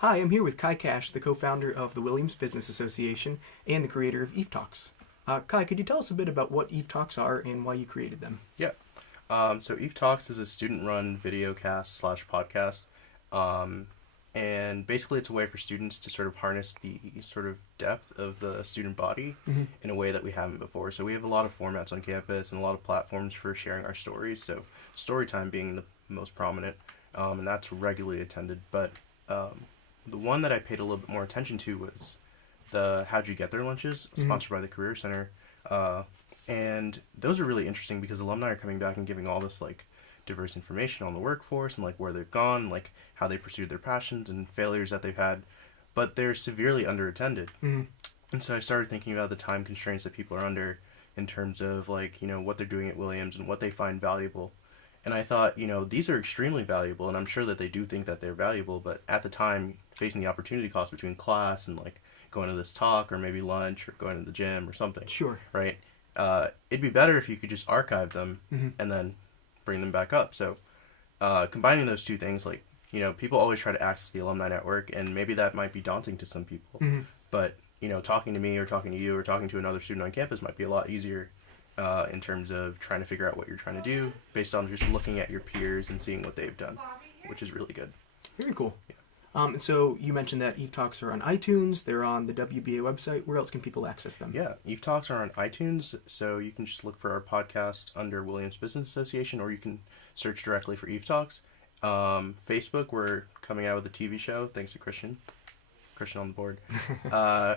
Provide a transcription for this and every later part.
Hi, I'm here with Kai Cash, the co-founder of the Williams Business Association and the creator of Eph Talks. Kai, could you tell us a bit about what Eph Talks are and why you created them? Yeah. So Eph Talks is a student-run video cast slash podcast. And basically it's a way for students to sort of harness the sort of depth of the student body in a way that we haven't before. So we have a lot of formats on campus and a lot of platforms for sharing our stories. So Storytime being the most prominent, and that's regularly attended. But the one that I paid a little bit more attention to was the How'd You Get There lunches, sponsored by the Career Center. And those are really interesting because alumni are coming back and giving all this like diverse information on the workforce and like where they've gone, like how they pursued their passions and failures that they've had, but they're severely underattended. And so I started thinking about the time constraints that people are under in terms of like, you know, what they're doing at Williams and what they find valuable. And I thought, you know, these are extremely valuable, and I'm sure that they do think that they're valuable, but at the time, facing the opportunity cost between class and like going to this talk or maybe lunch or going to the gym or something. Sure. Right? It'd be better if you could just archive them and then bring them back up. So combining those two things, like, you know, people always try to access the alumni network, and maybe that might be daunting to some people. But, you know, talking to me or talking to you or talking to another student on campus might be a lot easier in terms of trying to figure out what you're trying to do based on just looking at your peers and seeing what they've done, which is really good. Very cool. Yeah. And so you mentioned that Eph Talks are on iTunes, they're on the WBA website. Where else can people access them? Yeah, Eph Talks are on iTunes, so you can just look for our podcast under Williams Business Association, or you can search directly for Eph Talks. Facebook, we're coming out with a TV show, thanks to Christian on the board.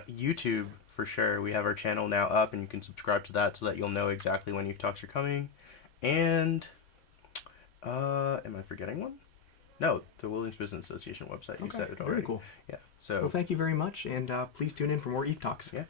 YouTube, for sure, we have our channel now up, and you can subscribe to that so that you'll know exactly when Eph Talks are coming. And, am I forgetting one? No, the Williams Business Association website. You said it already. Very cool. Yeah. So. Well, thank you very much, and please tune in for more Eph Talks. Yeah.